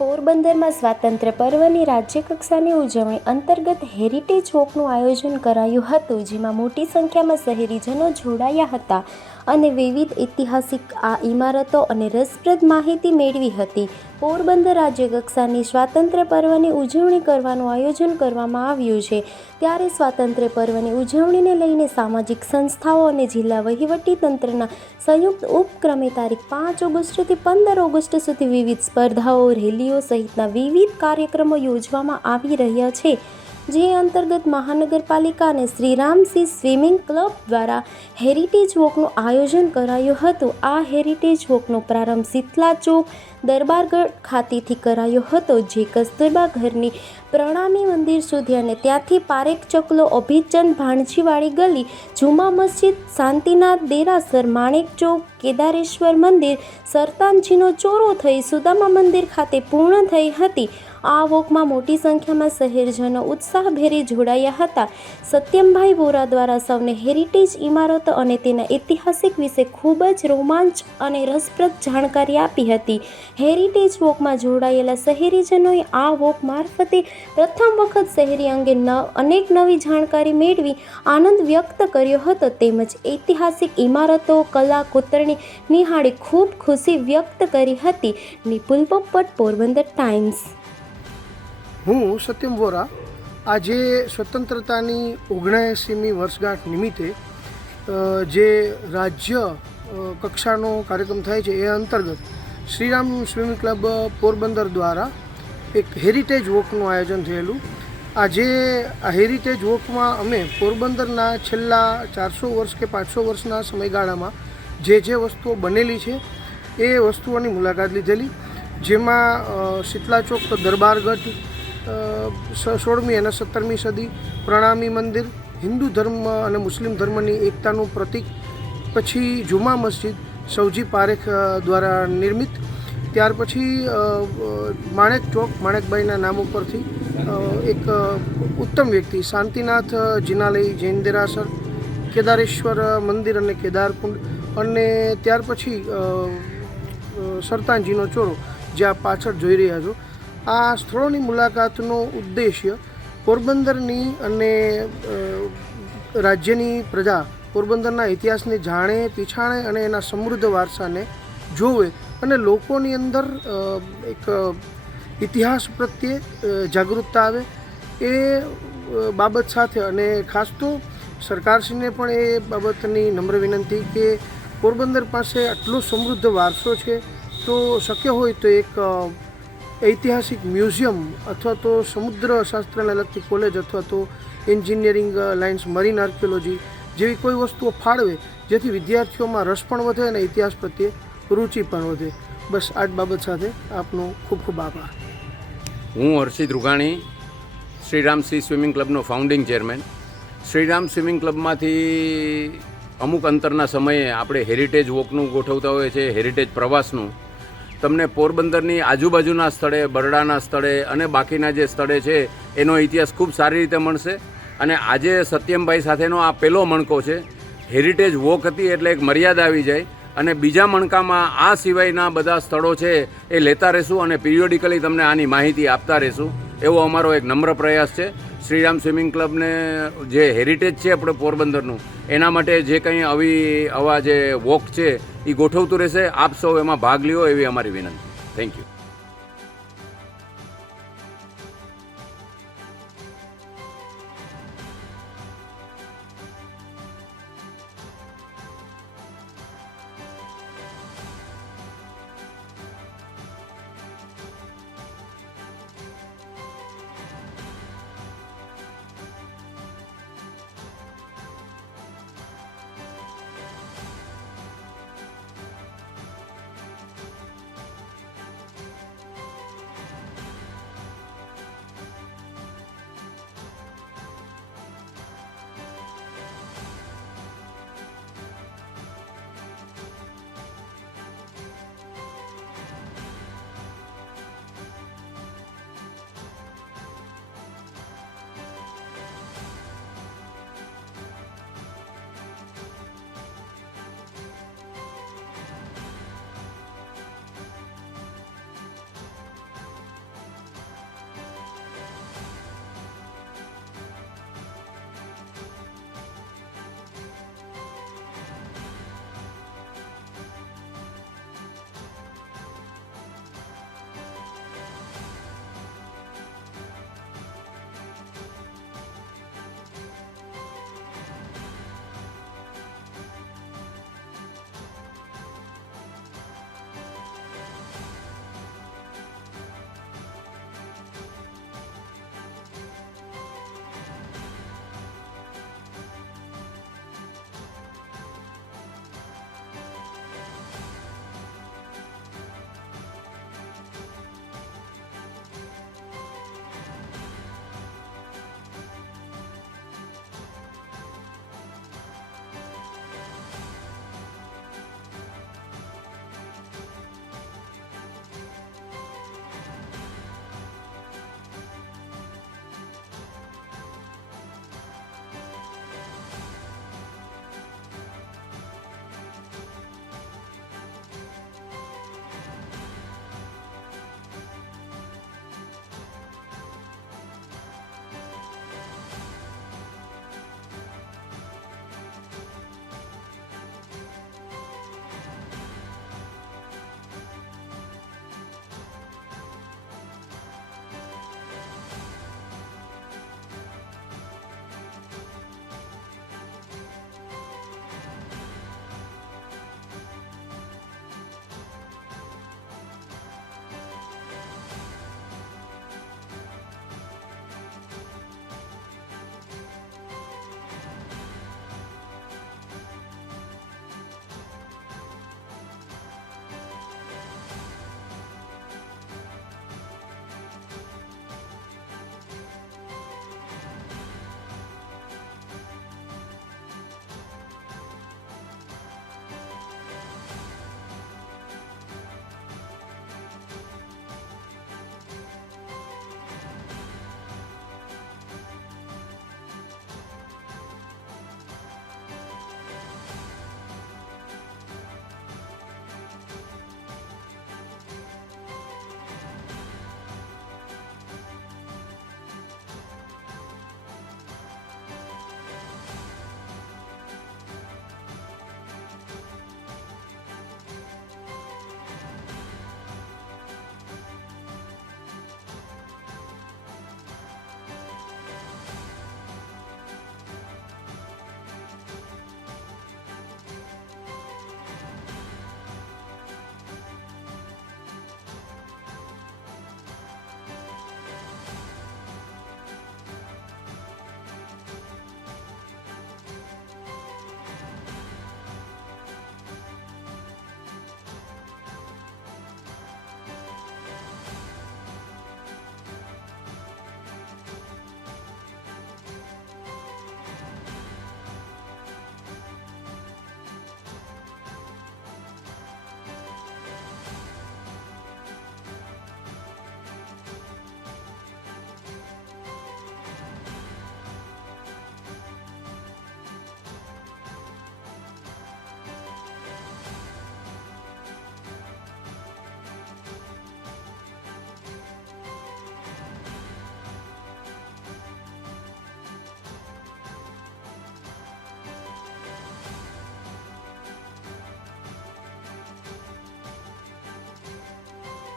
પોરબંદરમાં સ્વાતંત્ર્ય પર્વની રાજ્યકક્ષાની ઉજવણી અંતર્ગત હેરિટેજ વોકનું આયોજન કરાયું હતું, જેમાં મોટી સંખ્યામાં શહેરીજનો જોડાયા હતા અને વિવિધ ઐતિહાસિક ઇમારતો અને રસપ્રદ માહિતી મેળવી હતી. પોરબંદર રાજ્યકક્ષાની સ્વાતંત્ર્ય પર્વની ઉજવણી કરવાનું આયોજન કરવામાં આવ્યું છે, ત્યારે સ્વાતંત્ર્ય પર્વની ઉજવણીને લઈને સામાજિક સંસ્થાઓ અને જિલ્લા વહીવટીતંત્રના સંયુક્ત ઉપક્રમે તારીખ 5 ઓગસ્ટથી 15 ઓગસ્ટ સુધી વિવિધ સ્પર્ધાઓ, રેલીઓ સહિતના વિવિધ કાર્યક્રમો યોજવામાં આવી રહ્યા છે. જે અંતર્ગત મહાનગરપાલિકા અને શ્રીરામસિંહ સ્વિમિંગ ક્લબ દ્વારા હેરિટેજ વોકનું આયોજન કરાયું હતું. આ હેરિટેજ વોકનો પ્રારંભ શીતલા ચોક દરબારગઢ ખાતેથી કરાયો હતો, જે કસ્તુરબા ઘરની પ્રણામી મંદિર સુધી અને ત્યાંથી પારેખ ચકલો, અભિચંદ ભાણજીવાડી ગલી, જુમા મસ્જિદ, શાંતિનાથ દેરાસર, માણેક ચોક, કેદારેશ્વર મંદિર, સરતાનજીનો ચોરો થઈ સુદામા મંદિર ખાતે પૂર્ણ થઈ હતી. આ વોકમાં મોટી સંખ્યામાં શહેરજનો ઉત્સાહભેરે જોડાયા હતા. સત્યમભાઈ વોરા દ્વારા સૌને હેરિટેજ ઇમારતો અને તેના ઐતિહાસિક વિશે ખૂબ જ રોમાંચ અને રસપ્રદ જાણકારી આપી હતી. હેરિટેજ વોકમાં જોડાયેલા શહેરીજનોએ આ વોક મારફતે પ્રથમ વખત શહેરી અંગે અનેક નવી જાણકારી મેળવી આનંદ વ્યક્ત કર્યો હતો, તેમજ ઐતિહાસિક ઇમારતો, કલા, કોતરણી નિહાળી ખૂબ ખુશી વ્યક્ત કરી હતી. નિપુલ પોપટ, પોરબંદર ટાઈમ્સ. હું સત્યમ વોરા આજે સ્વતંત્રતાની 79મી વર્ષગાંઠ નિમિત્તે જે રાજ્ય કક્ષાનો કાર્યક્રમ થાય છે એ અંતર્ગત શ્રીરામ સ્વિમિંગ ક્લબ પોરબંદર દ્વારા એક હેરિટેજ વોકનું આયોજન થયેલું. આજે આ હેરિટેજ વોકમાં અમે પોરબંદરના છેલ્લા 400 વર્ષ કે 500 વર્ષના સમયગાળામાં જે વસ્તુઓ બનેલી છે એ વસ્તુઓની મુલાકાત લીધેલી, જેમાં શીતલા ચોક દરબારગઢ 16મી અને 17મી સદી, પ્રણામી મંદિર, હિન્દુ ધર્મ અને મુસ્લિમ ધર્મની એકતાનું પ્રતીક, પછી જુમા મસ્જિદ સૌજી પારેખ દ્વારા નિર્મિત, ત્યાર પછી માણેક ચોક માણેકબાઈના નામ ઉપરથી એક ઉત્તમ વ્યક્તિ શાંતિનાથ જિનાલય જૈન દેરાસર, કેદારેશ્વર મંદિર અને કેદારકુંડ, અને ત્યાર પછી સરતાનજીનો ચોરો જે આપ પાછળ જોઈ રહ્યા છો. આ સ્થળોની મુલાકાતનો ઉદ્દેશ્ય પોરબંદરની અને રાજ્યની પ્રજા પોરબંદરના ઇતિહાસને જાણે, પીછાણે અને એના સમૃદ્ધ વારસાને જોવે અને લોકોની અંદર એક ઇતિહાસ પ્રત્યે જાગૃતતા આવે એ બાબત સાથે, અને ખાસ તો સરકારશ્રીને પણ એ બાબતની નમ્ર વિનંતી કે પોરબંદર પાસે આટલો સમૃદ્ધ વારસો છે, તો શક્ય હોય તો એક ઐતિહાસિક મ્યુઝિયમ અથવા તો સમુદ્ર શાસ્ત્રને લગતી કોલેજ અથવા તો એન્જિનિયરિંગ લાઇન્સ, મરીન આર્કિયોલોજી જેવી કોઈ વસ્તુઓ ફાળવે, જેથી વિદ્યાર્થીઓમાં રસ પણ વધે અને ઇતિહાસ પ્રત્યે રુચિ પણ વધે. બસ આ જ બાબત સાથે આપનો ખૂબ ખૂબ આભાર. હું હર્ષિત રૂઘાણી, શ્રીરામસિંહ સ્વિમિંગ ક્લબનો ફાઉન્ડિંગ ચેરમેન. શ્રીરામ સ્વિમિંગ ક્લબમાંથી અમુક અંતરના સમયે આપણે હેરિટેજ વોકનું ગોઠવતા હોઈએ છીએ, હેરિટેજ પ્રવાસનું. તમને પોરબંદરની આજુબાજુના સ્થળે, બરડાના સ્થળે અને બાકીના જે સ્થળે છે એનો ઇતિહાસ ખૂબ સારી રીતે મળશે. અને આજે સત્યમભાઈ સાથેનો આ પહેલો મણકો છે. હેરિટેજ વોક હતી એટલે એક મર્યાદા આવી જાય, અને બીજા મણકામાં આ સિવાયના બધા સ્થળો છે એ લેતા રહીશું અને પિરિયોડિકલી તમને આની માહિતી આપતા રહીશું, એવો અમારો એક નમ્ર પ્રયાસ છે. શ્રીરામ સ્વિમિંગ ક્લબને જે હેરિટેજ છે આપણે પોરબંદરનું, એના માટે જે કંઈ આવા જે વોક છે એ ગોઠવતું રહેશે. આપ સૌ એમાં ભાગ લ્યો એવી અમારી વિનંતી. Thank you.